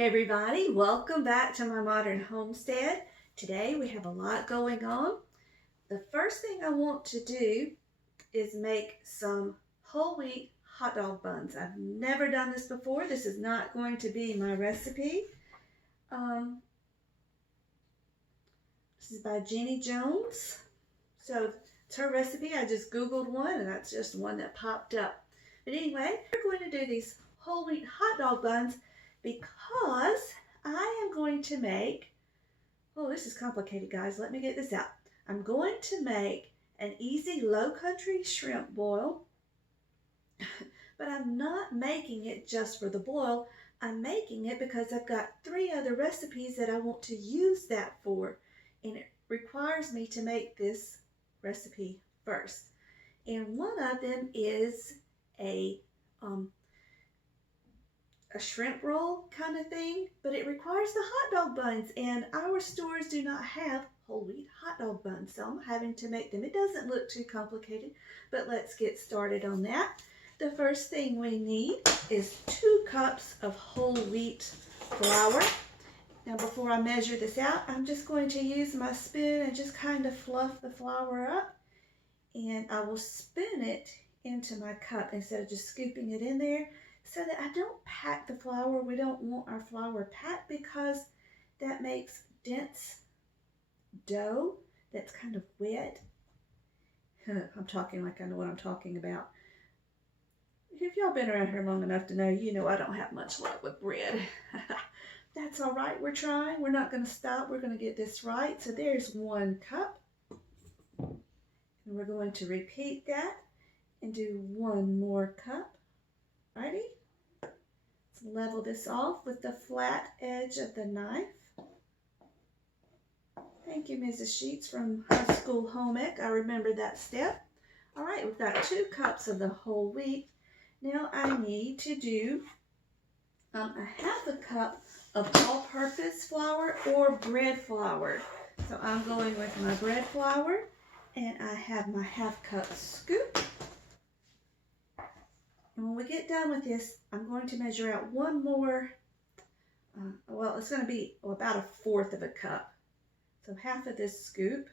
morning, everybody. Welcome back to my modern homestead. Today we have a lot going on. The first thing I want to do is make some whole wheat hot dog buns. I've never done this before. This is not going to be my recipe. This is by Jenny Jones. So it's her recipe. I just Googled one and that's just one that popped up. But anyway, we're going to do these whole wheat hot dog buns because I am going to make, oh, this is complicated, guys. Let me get this out. I'm going to make an easy low country shrimp boil, but I'm not making it just for the boil. I'm making it because I've got 3 other recipes that I want to use that for, and it requires me to make this recipe first. And one of them is a shrimp roll kind of thing, but it requires the hot dog buns, and our stores do not have whole wheat hot dog buns, so I'm having to make them. It doesn't look too complicated, but let's get started on that. The first thing we need is 2 cups of whole wheat flour. Now before I measure this out, I'm just going to use my spoon and just kind of fluff the flour up, and I will spoon it into my cup instead of just scooping it in there, so that I don't pack the flour. We don't want our flour packed because that makes dense dough that's kind of wet. I'm talking like I know what I'm talking about. If y'all been around here long enough to know, you know I don't have much luck with bread. That's all right. We're trying. We're not going to stop. We're going to get this right. So there's 1 cup. And we're going to repeat that and do 1 more cup. Righty? Let's level this off with the flat edge of the knife. Thank you, Mrs. Sheets from High School Home Ec. I remember that step. All right, we've got 2 cups of the whole wheat. Now I need to do a 1/2 cup of all-purpose flour or bread flour. So I'm going with my bread flour, and I have my 1/2 cup scoop. And when we get done with this, I'm going to measure out 1 more, well, it's going to be about 1/4 cup. So 1/2 of this scoop,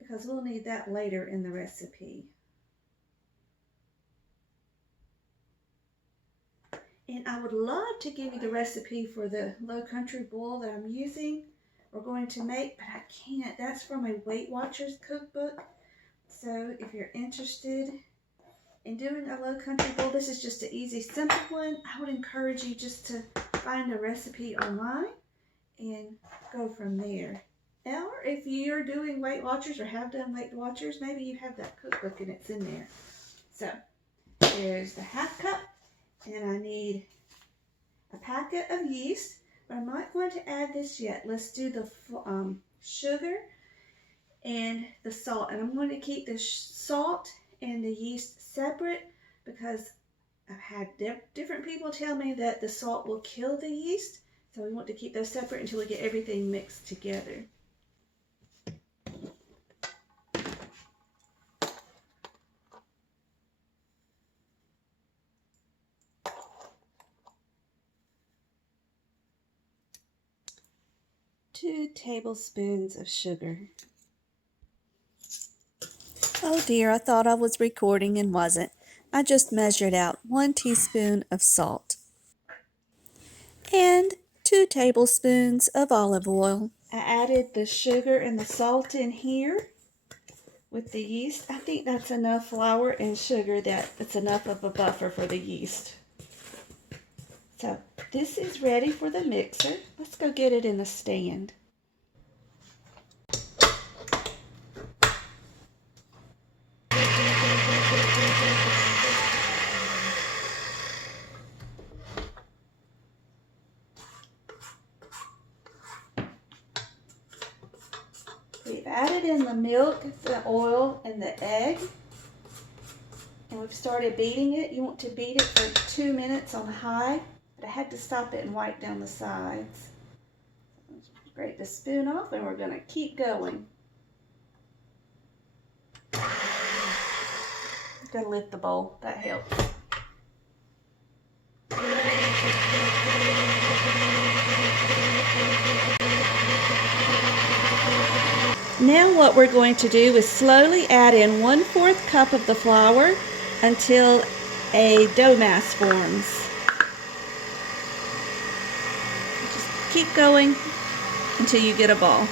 because we'll need that later in the recipe. And I would love to give you the recipe for the low country boil that I'm using, we're going to make, but I can't. That's from a Weight Watchers cookbook. So if you're interested in doing a low country boil, this is just an easy, simple one. I would encourage you just to find a recipe online and go from there. Or if you're doing Weight Watchers or have done Weight Watchers, maybe you have that cookbook and it's in there. So there's the 1/2 cup, and I need a packet of yeast, but I'm not going to add this yet. Let's do the sugar and the salt, and I'm going to keep the salt and the yeast separate because I've had different people tell me that the salt will kill the yeast, so we want to keep those separate until we get everything mixed together. Two tablespoons of sugar. Oh dear, I thought I was recording and wasn't. I just measured out 1 teaspoon of salt and 2 tablespoons of olive oil. I added the sugar and the salt in here with the yeast. I think that's enough flour and sugar that it's enough of a buffer for the yeast. So this is ready for the mixer. Let's go get it in the stand. We've added in the milk, the oil, and the egg, and we've started beating it. You want to beat it for 2 minutes on high, but I had to stop it and wipe down the sides. Scrape the spoon off, and we're going to keep going. Gotta lift the bowl, that helps. Now what we're going to do is slowly add in 1/4 cup of the flour until a dough mass forms. Just keep going until you get a ball.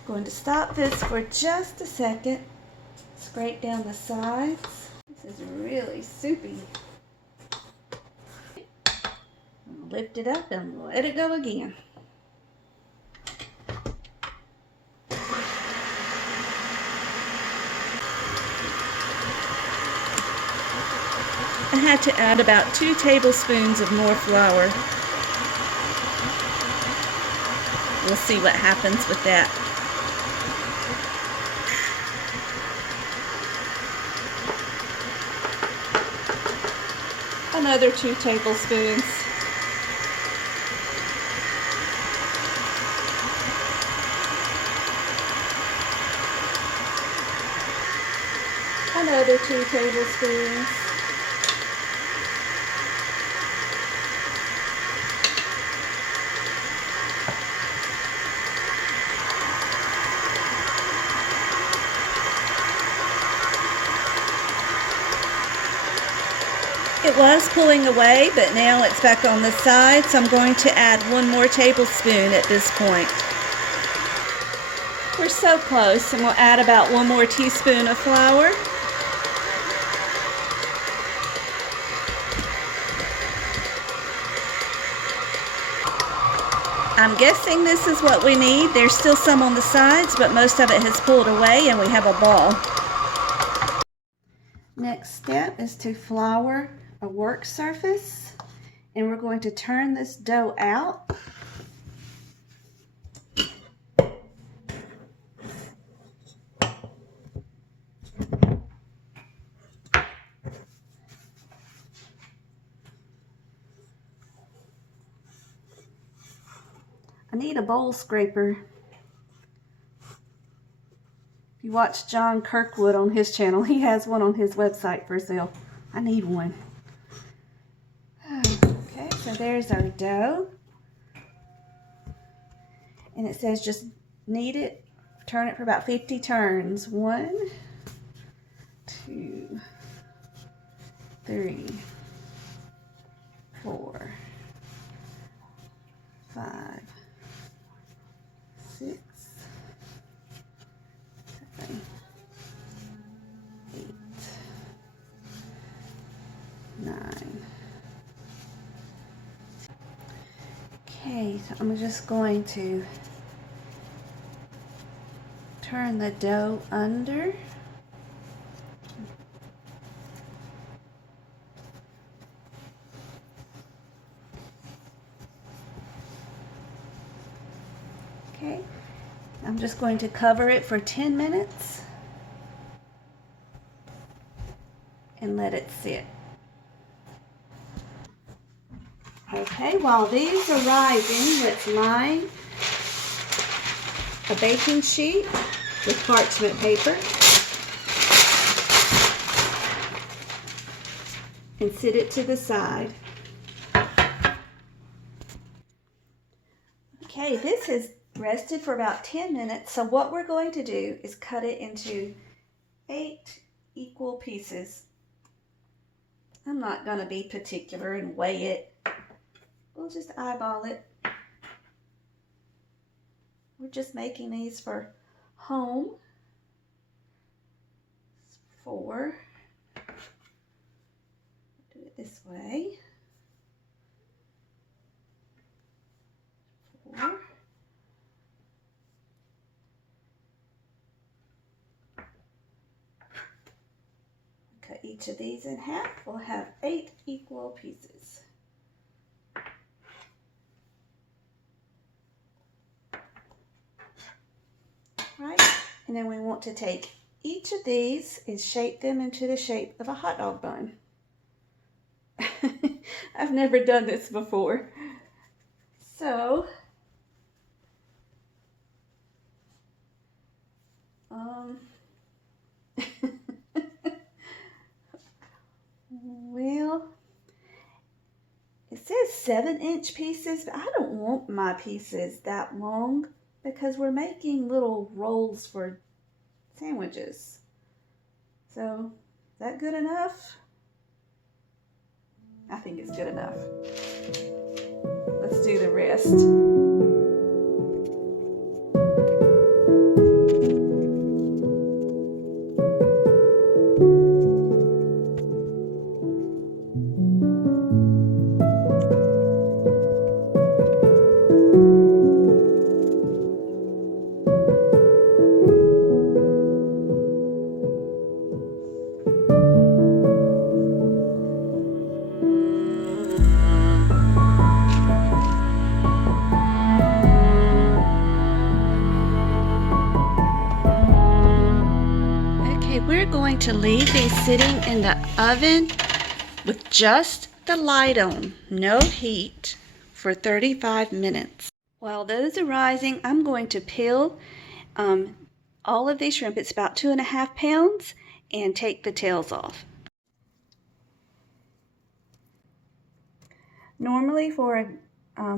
I'm going to stop this for just a second. Scrape down the sides. This is really soupy. Lift it up and let it go again. I had to add about 2 tablespoons of more flour. We'll see what happens with that. Another 2 tablespoons. Another 2 tablespoons. It was pulling away, but now it's back on the side, so I'm going to add 1 more tablespoon at this point. We're so close, and we'll add about 1 more teaspoon of flour. I'm guessing this is what we need. There's still some on the sides, but most of it has pulled away and we have a ball. Next step is to flour a work surface, and we're going to turn this dough out. I need a bowl scraper. If you watch John Kirkwood on his channel, he has one on his website for sale. I need one. Okay, so there's our dough. And it says just knead it, turn it for about 50 turns. 1, 2, 3, 4, 5, 6, 7, 8, 9. Okay, so I'm just going to turn the dough under. Okay, I'm just going to cover it for 10 minutes and let it sit. Okay, while these are rising, let's line a baking sheet with parchment paper and sit it to the side. Okay, this has rested for about 10 minutes, so what we're going to do is cut it into 8 equal pieces. I'm not going to be particular and weigh it. We'll just eyeball it. We're just making these for home. 4. Do it this way. 4. Cut each of these in half. We'll have 8 equal pieces. Right, and then we want to take each of these and shape them into the shape of a hot dog bun. I've never done this before. So, well, it says 7-inch pieces, but I don't want my pieces that long because we're making little rolls for sandwiches. So, is that good enough? I think it's good enough. Let's do the rest. We're going to leave these sitting in the oven with just the light on, no heat, for 35 minutes. While those are rising, I'm going to peel all of these shrimp. It's about 2.5 pounds, and take the tails off. Normally for a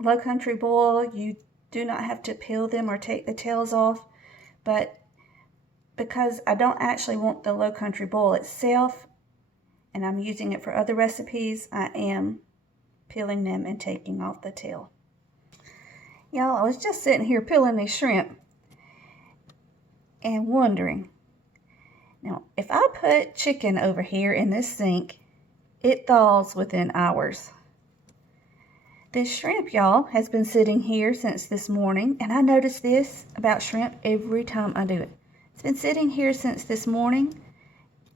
low country boil, you do not have to peel them or take the tails off, but because I don't actually want the low country boil itself, and I'm using it for other recipes, I am peeling them and taking off the tail. Y'all, I was just sitting here peeling these shrimp and wondering, now if I put chicken over here in this sink, it thaws within hours. This shrimp, y'all, has been sitting here since this morning, and I notice this about shrimp every time I do it. It's been sitting here since this morning,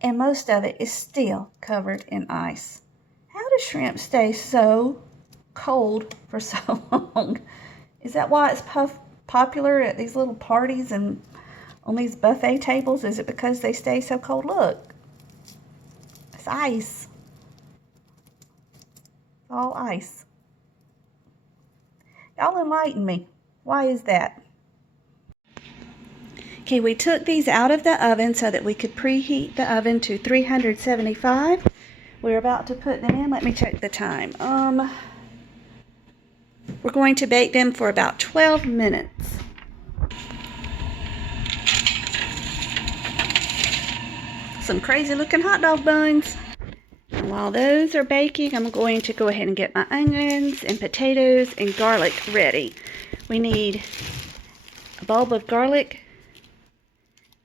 and most of it is still covered in ice. How do shrimp stay so cold for so long? Is that why it's popular at these little parties and on these buffet tables? Is it because they stay so cold? Look, it's ice. It's all ice. Y'all enlighten me. Why is that? Okay, we took these out of the oven so that we could preheat the oven to 375. We're about to put them in. Let me check the time. We're going to bake them for about 12 minutes. Some crazy looking hot dog buns. And while those are baking, I'm going to go ahead and get my onions and potatoes and garlic ready. We need a bulb of garlic,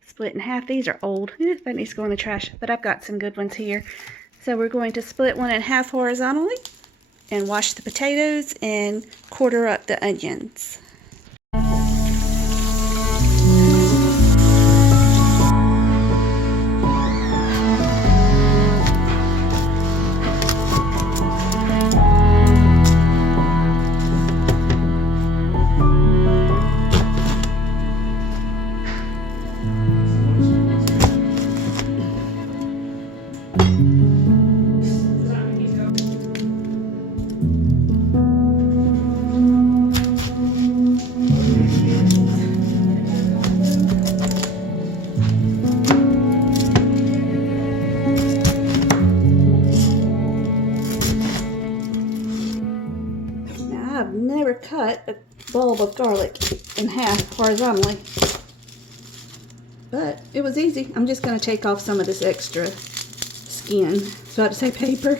split in half. These are old. That needs to go in the trash, but I've got some good ones here. So we're going to split one in half horizontally and wash the potatoes and quarter up the onions. I've never cut a bulb of garlic in half horizontally, but it was easy. I'm just going to take off some of this extra skin. So I have to say paper.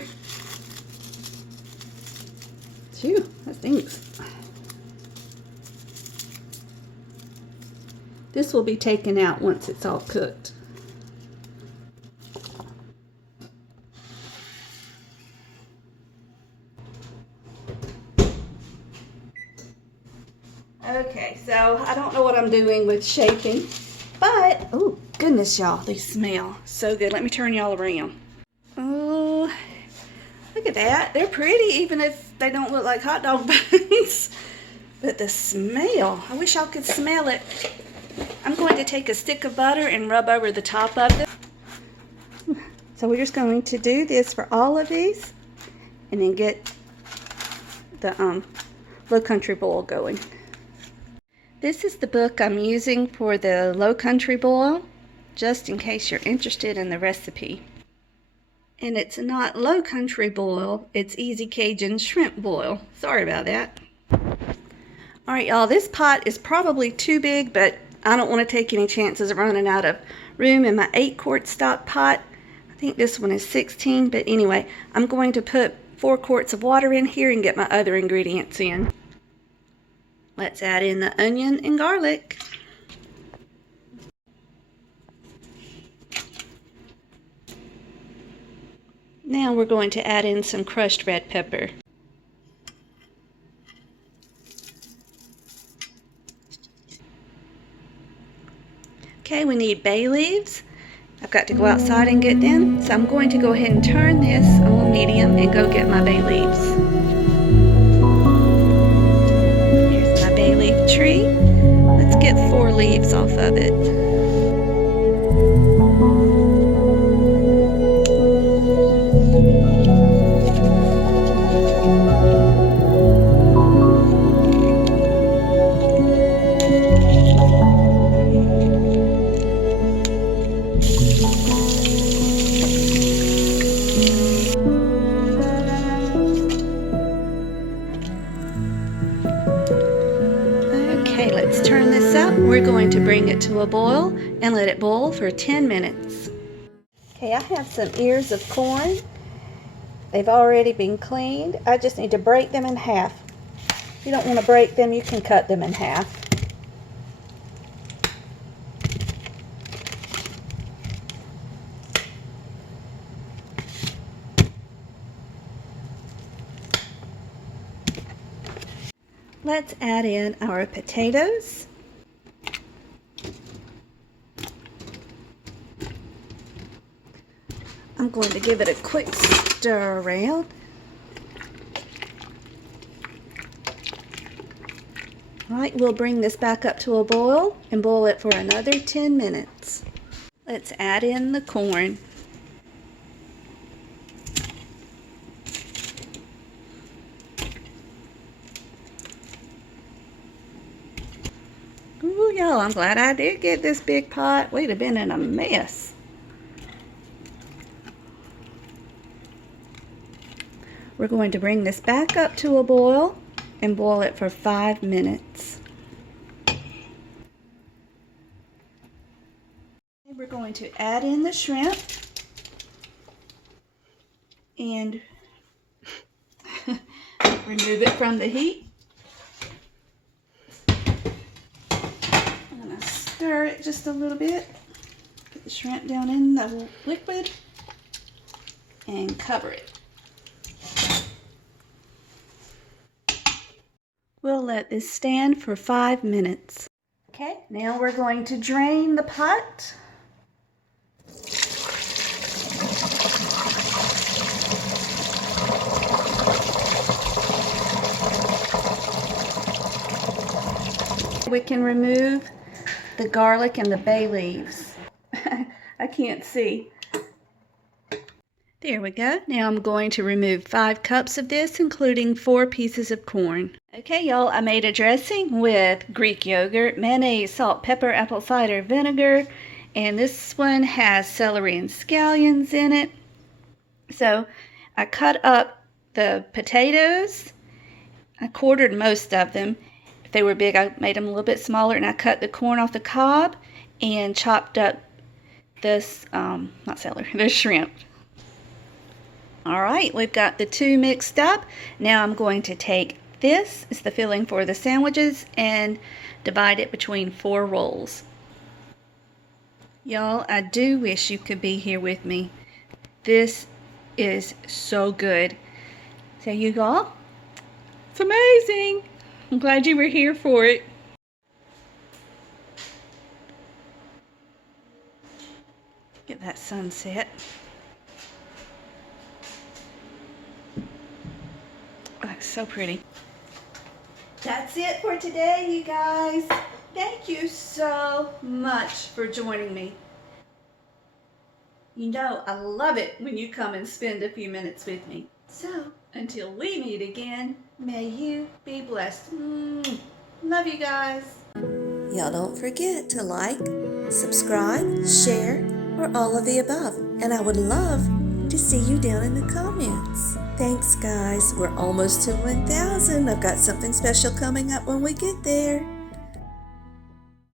Phew, that stinks. This will be taken out once it's all cooked. Okay, so I don't know what I'm doing with shaping, but, oh goodness y'all, they smell so good. Let me turn y'all around. Oh, look at that. They're pretty even if they don't look like hot dog buns. But the smell, I wish y'all could smell it. I'm going to take a stick of butter and rub over the top of it. So we're just going to do this for all of these and then get the low country boil going. This is the book I'm using for the low country boil, just in case you're interested in the recipe. And it's not low country boil, it's easy Cajun shrimp boil. Sorry about that. All right, y'all, this pot is probably too big, but I don't want to take any chances of running out of room in my 8-quart stock pot. I think this one is 16, but anyway, I'm going to put 4 quarts of water in here and get my other ingredients in. Let's add in the onion and garlic. Now we're going to add in some crushed red pepper. Okay, we need bay leaves. I've got to go outside and get them, so I'm going to go ahead and turn this on medium and go get my bay leaves. Here's my bay leaf tree. Let's get 4 leaves off of it. Okay, let's turn this up. We're going to bring it to a boil and let it boil for 10 minutes. Okay, I have some ears of corn. They've already been cleaned. I just need to break them in half. If you don't want to break them, you can cut them in half. Let's add in our potatoes. I'm going to give it a quick stir around. All right, we'll bring this back up to a boil and boil it for another 10 minutes. Let's add in the corn. Ooh, y'all, I'm glad I did get this big pot. We'd have been in a mess. We're going to bring this back up to a boil and boil it for 5 minutes. We're going to add in the shrimp and remove it from the heat. Stir it just a little bit. Put the shrimp down in the liquid and cover it. We'll let this stand for 5 minutes. Okay, now we're going to drain the pot. We can remove the garlic and the bay leaves. I can't see. There we go. Now I'm going to remove 5 cups of this, including 4 pieces of corn. Okay, y'all, I made a dressing with Greek yogurt, mayonnaise, salt, pepper, apple cider vinegar, and this one has celery and scallions in it. So I cut up the potatoes. I quartered most of them. If they were big, I made them a little bit smaller, and I cut the corn off the cob and chopped up this, not celery, the shrimp. All right, we've got the 2 mixed up. Now I'm going to take this, is the filling for the sandwiches, and divide it between 4 rolls. Y'all, I do wish you could be here with me. This is so good. So you all, it's amazing. I'm glad you were here for it. Get that sunset. Oh, it's so pretty. That's it for today, you guys. Thank you so much for joining me. You know, I love it when you come and spend a few minutes with me. So, until we meet again, may you be blessed. Love you guys. Y'all don't forget to like, subscribe, share, or all of the above. And I would love to see you down in the comments. Thanks, guys. We're almost to 1,000. I've got something special coming up when we get there.